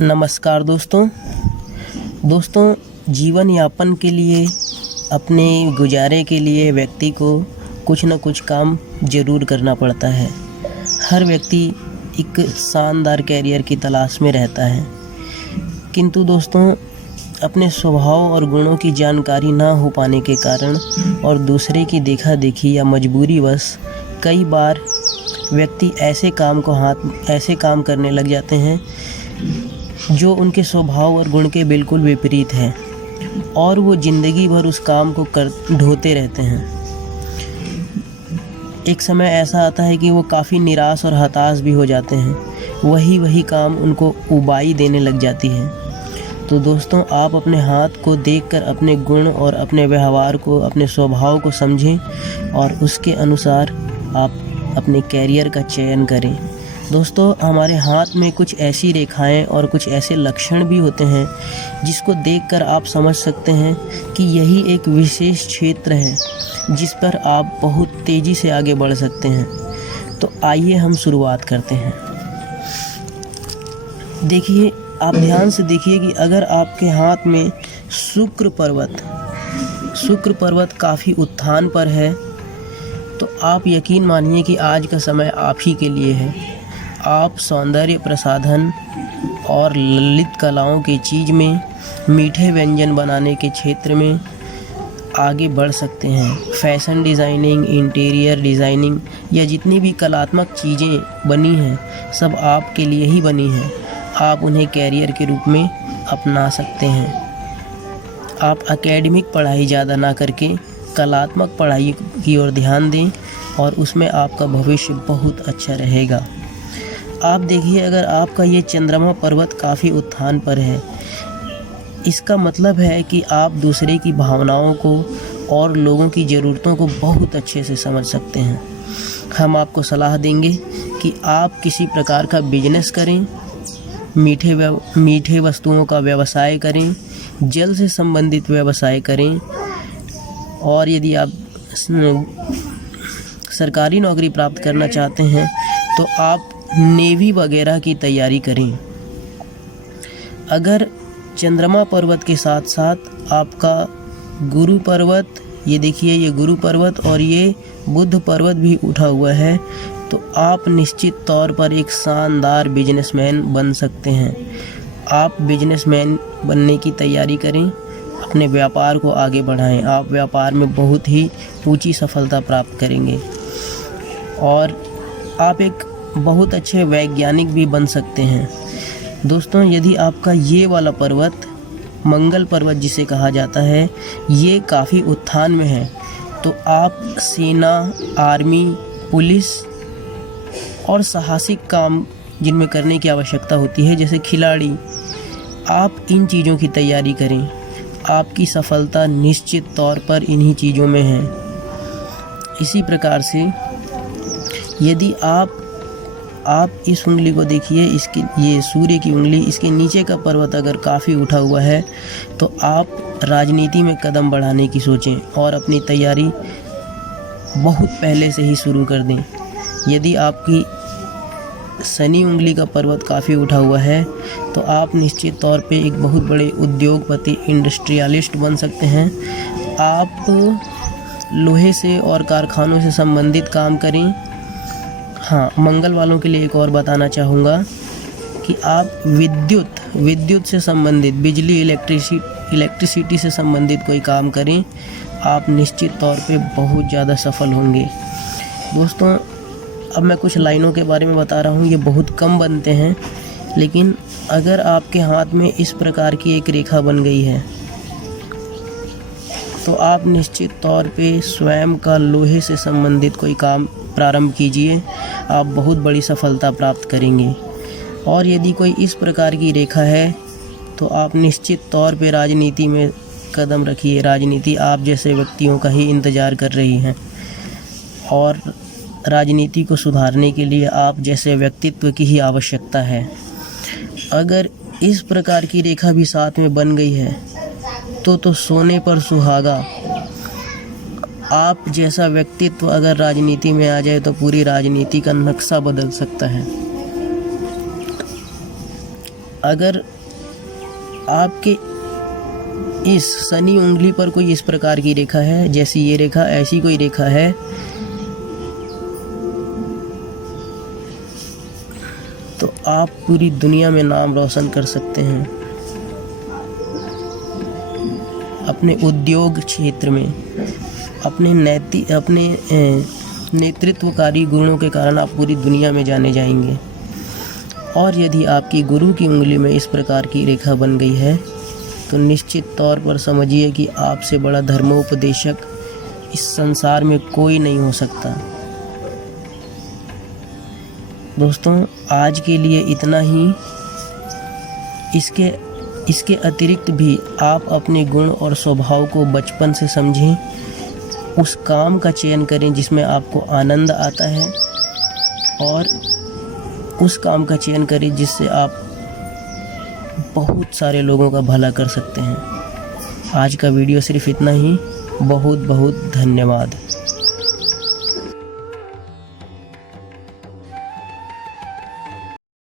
नमस्कार दोस्तों, जीवन यापन के लिए, अपने गुजारे के लिए व्यक्ति को कुछ न कुछ काम ज़रूर करना पड़ता है। हर व्यक्ति एक शानदार कैरियर की तलाश में रहता है, किंतु दोस्तों अपने स्वभाव और गुणों की जानकारी ना हो पाने के कारण और दूसरे की देखा देखी या मजबूरीवश कई बार व्यक्ति ऐसे काम करने लग जाते हैं जो उनके स्वभाव और गुण के बिल्कुल विपरीत है, और वो ज़िंदगी भर उस काम को ढोते रहते हैं। एक समय ऐसा आता है कि वो काफ़ी निराश और हताश भी हो जाते हैं। वही काम उनको उबाई देने लग जाती है। तो दोस्तों, आप अपने हाथ को देखकर अपने गुण और अपने व्यवहार को, अपने स्वभाव को समझें और उसके अनुसार आप अपने कैरियर का चयन करें। दोस्तों, हमारे हाथ में कुछ ऐसी रेखाएं और कुछ ऐसे लक्षण भी होते हैं जिसको देखकर आप समझ सकते हैं कि यही एक विशेष क्षेत्र है जिस पर आप बहुत तेज़ी से आगे बढ़ सकते हैं। तो आइए हम शुरुआत करते हैं। देखिए, आप ध्यान से देखिए कि अगर आपके हाथ में शुक्र पर्वत काफ़ी उत्थान पर है, तो आप यकीन मानिए कि आज का समय आप ही के लिए है। आप सौंदर्य प्रसाधन और ललित कलाओं की चीज़ में, मीठे व्यंजन बनाने के क्षेत्र में आगे बढ़ सकते हैं। फैशन डिज़ाइनिंग, इंटीरियर डिज़ाइनिंग या जितनी भी कलात्मक चीज़ें बनी हैं, सब आपके लिए ही बनी हैं। आप उन्हें कैरियर के रूप में अपना सकते हैं। आप एकेडमिक पढ़ाई ज़्यादा ना करके कलात्मक पढ़ाई की ओर ध्यान दें और उसमें आपका भविष्य बहुत अच्छा रहेगा। आप देखिए, अगर आपका ये चंद्रमा पर्वत काफ़ी उत्थान पर है, इसका मतलब है कि आप दूसरे की भावनाओं को और लोगों की ज़रूरतों को बहुत अच्छे से समझ सकते हैं। हम आपको सलाह देंगे कि आप किसी प्रकार का बिजनेस करें, मीठे वस्तुओं का व्यवसाय करें, जल से संबंधित व्यवसाय करें, और यदि आप सरकारी नौकरी प्राप्त करना चाहते हैं तो आप नेवी वगैरह की तैयारी करें। अगर चंद्रमा पर्वत के साथ साथ आपका गुरु पर्वत, ये देखिए, ये गुरु पर्वत और ये बुध पर्वत भी उठा हुआ है, तो आप निश्चित तौर पर एक शानदार बिजनेसमैन बन सकते हैं। आप बिजनेसमैन बनने की तैयारी करें, अपने व्यापार को आगे बढ़ाएं। आप व्यापार में बहुत ही ऊंची सफलता प्राप्त करेंगे और आप एक बहुत अच्छे वैज्ञानिक भी बन सकते हैं। दोस्तों, यदि आपका ये वाला पर्वत, मंगल पर्वत जिसे कहा जाता है, ये काफ़ी उत्थान में है, तो आप सेना, आर्मी, पुलिस और साहसिक काम जिनमें करने की आवश्यकता होती है, जैसे खिलाड़ी, आप इन चीज़ों की तैयारी करें। आपकी सफलता निश्चित तौर पर इन्हीं चीज़ों में है। इसी प्रकार से यदि आप इस उंगली को देखिए, इसकी, ये सूर्य की उंगली, इसके नीचे का पर्वत अगर काफ़ी उठा हुआ है, तो आप राजनीति में कदम बढ़ाने की सोचें और अपनी तैयारी बहुत पहले से ही शुरू कर दें। यदि आपकी शनि उंगली का पर्वत काफ़ी उठा हुआ है, तो आप निश्चित तौर पे एक बहुत बड़े उद्योगपति, इंडस्ट्रियलिस्ट बन सकते हैं। आप लोहे से और कारखानों से संबंधित काम करें। हाँ, मंगल वालों के लिए एक और बताना चाहूँगा कि आप विद्युत से संबंधित, बिजली, इलेक्ट्रिसिटी से संबंधित कोई काम करें, आप निश्चित तौर पे बहुत ज़्यादा सफल होंगे। दोस्तों, अब मैं कुछ लाइनों के बारे में बता रहा हूँ, ये बहुत कम बनते हैं, लेकिन अगर आपके हाथ में इस प्रकार की एक रेखा बन गई है, तो आप निश्चित तौर पे स्वयं का लोहे से संबंधित कोई काम प्रारंभ कीजिए, आप बहुत बड़ी सफलता प्राप्त करेंगे। और यदि कोई इस प्रकार की रेखा है, तो आप निश्चित तौर पे राजनीति में कदम रखिए। राजनीति आप जैसे व्यक्तियों का ही इंतज़ार कर रही है, और राजनीति को सुधारने के लिए आप जैसे व्यक्तित्व की ही आवश्यकता है। अगर इस प्रकार की रेखा भी साथ में बन गई है, तो सोने पर सुहागा। आप जैसा व्यक्तित्व अगर राजनीति में आ जाए, तो पूरी राजनीति का नक्शा बदल सकता है। अगर आपके इस शनि उंगली पर कोई इस प्रकार की रेखा है, जैसी ये रेखा, ऐसी कोई रेखा है, तो आप पूरी दुनिया में नाम रोशन कर सकते हैं। अपने उद्योग क्षेत्र में अपने नेतृत्वकारी गुणों के कारण आप पूरी दुनिया में जाने जाएंगे। और यदि आपकी गुरु की उंगली में इस प्रकार की रेखा बन गई है तो निश्चित तौर पर समझिए कि आपसे बड़ा धर्मोपदेशक इस संसार में कोई नहीं हो सकता। दोस्तों, आज के लिए इतना ही। इसके अतिरिक्त भी आप अपने गुण और स्वभाव को बचपन से समझें, उस काम का चयन करें जिसमें आपको आनंद आता है, और उस काम का चयन करें जिससे आप बहुत सारे लोगों का भला कर सकते हैं। आज का वीडियो सिर्फ इतना ही। बहुत बहुत धन्यवाद।